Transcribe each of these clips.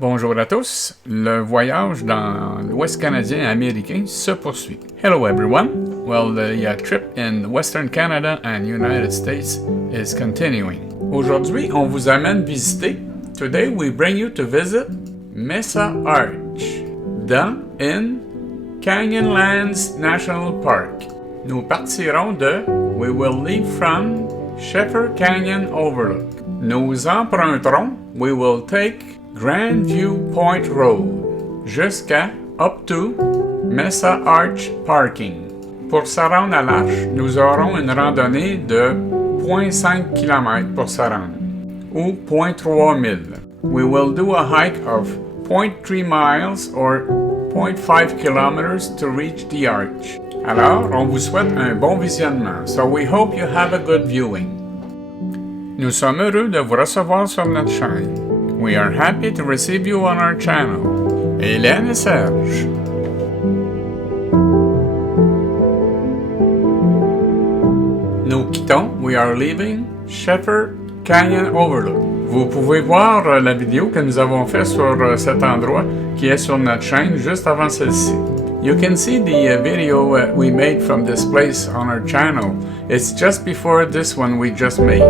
Bonjour à tous, le voyage dans l'Ouest canadien et américain se poursuit. Hello everyone, well the trip in Western Canada and United States is continuing. Aujourd'hui, on vous amène visiter. Today we bring you to visit Mesa Arch, in Canyonlands National Park. Nous partirons we will leave from Shafer Canyon Overlook. Nous emprunterons, we will take Grand View Point Road jusqu'à up to Mesa Arch Parking. Pour se rendre à l'arche, nous aurons une randonnée de 0.5 km pour se rendre, ou 0.3 milles. We will do a hike of 0.3 miles or 0.5 kilometers to reach the arch. Alors, on vous souhaite un bon visionnement, so we hope you have a good viewing. Nous sommes heureux de vous recevoir sur notre chaîne. We are happy to receive you on our channel. Hélène et Serge. Nous quittons, we are leaving Shafer Canyon Overlook. Vous pouvez voir la vidéo que nous avons faite sur cet endroit qui est sur notre chaîne juste avant celle-ci. You can see the video we made from this place on our channel. It's just before this one we just made.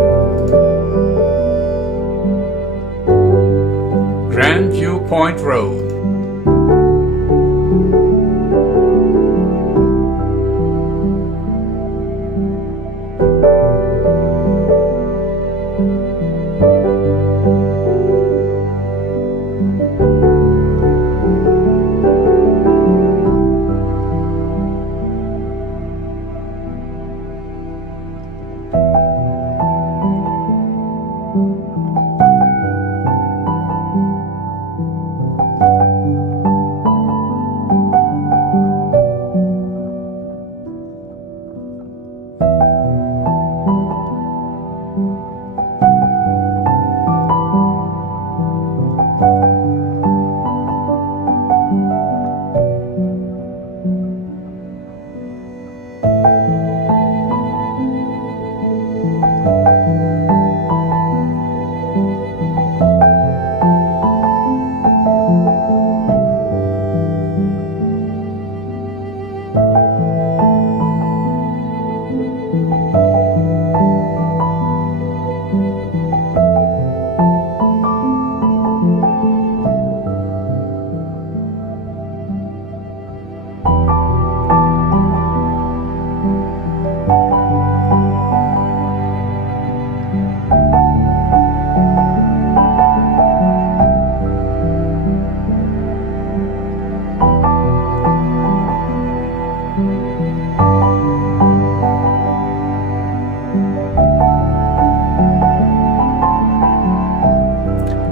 Grand View Point Road.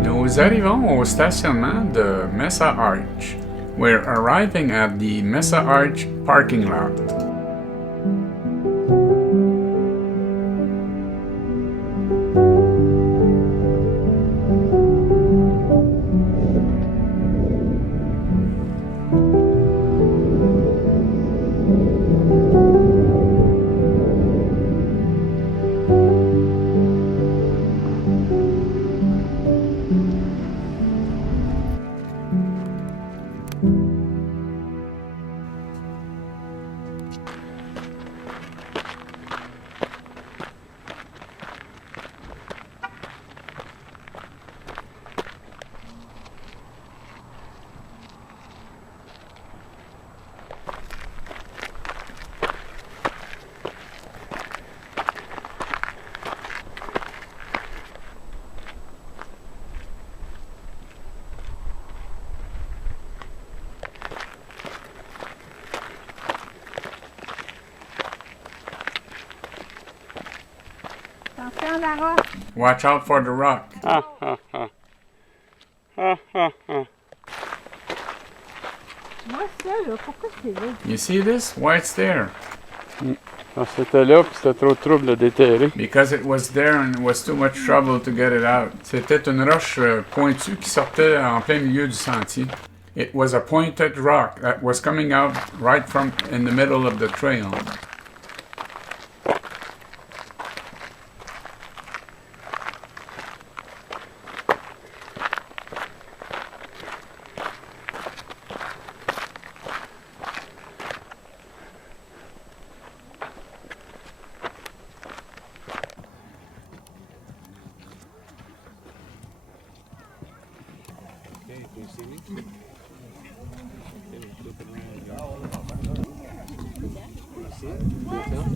Nous arrivons au stationnement de Mesa Arch. We're arriving at the Mesa Arch parking lot. Watch out for the rock. You see this? Why it's there? C'était là, puis c'était trop de trouble de déterrer. Because it was there and it was too much trouble to get it out. C'était une roche pointue qui sortait en plein milieu du sentier. It was a pointed rock that was coming out right from in the middle of the trail. Okay, can you see me? Okay, looking around. Can you see it? Can you tell?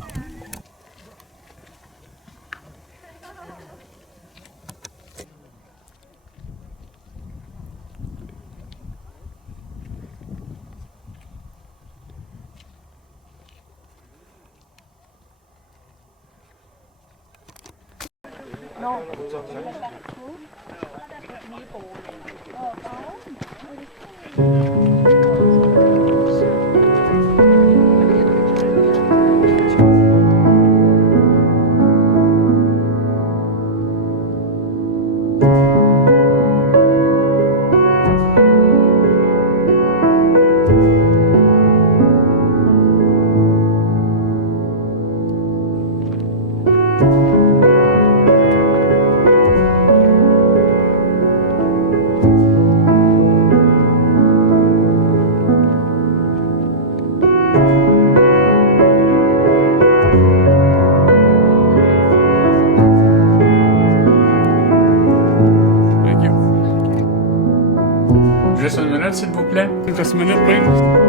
Juste une minute, s'il vous plaît. Just a minute, please.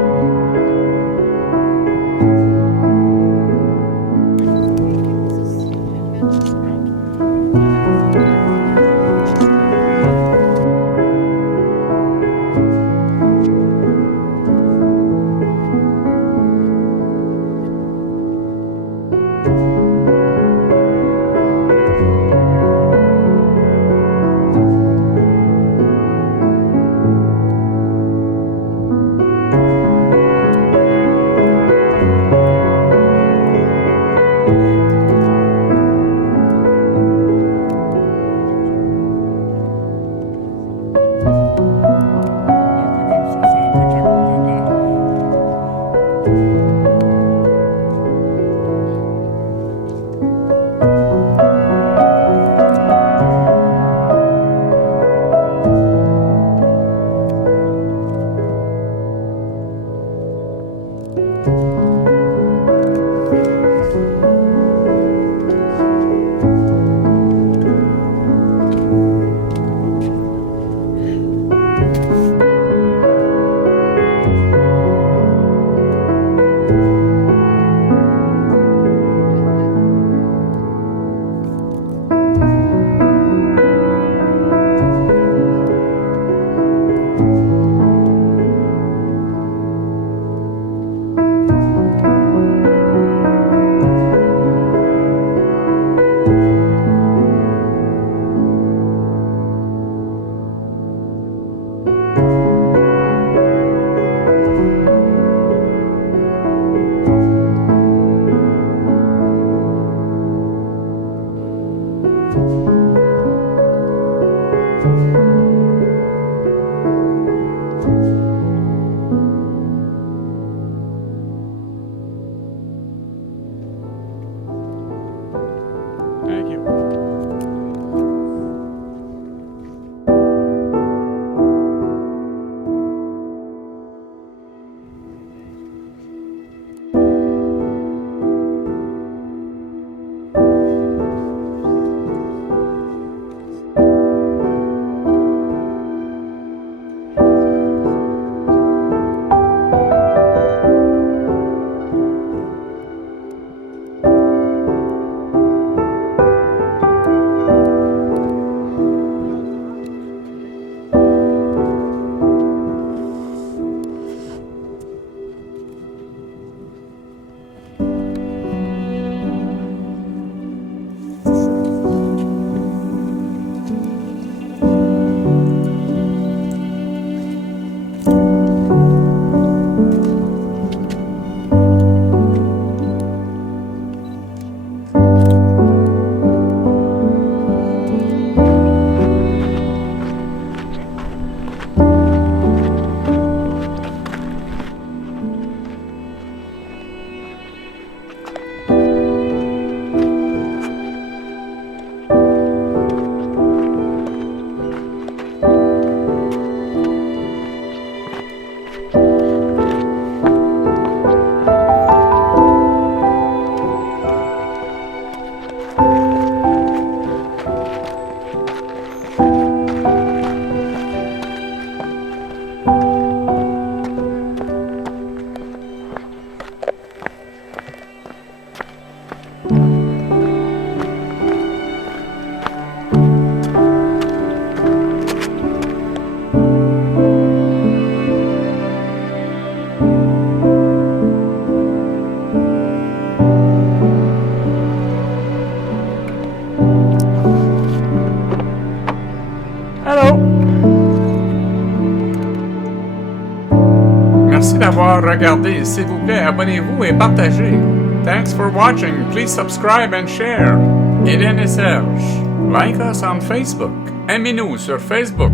Merci d'avoir regardé. S'il vous plaît, abonnez-vous et partagez. Thanks for watching. Please subscribe and share. Hélène et Serge. Like us on Facebook. Aimez-nous sur Facebook.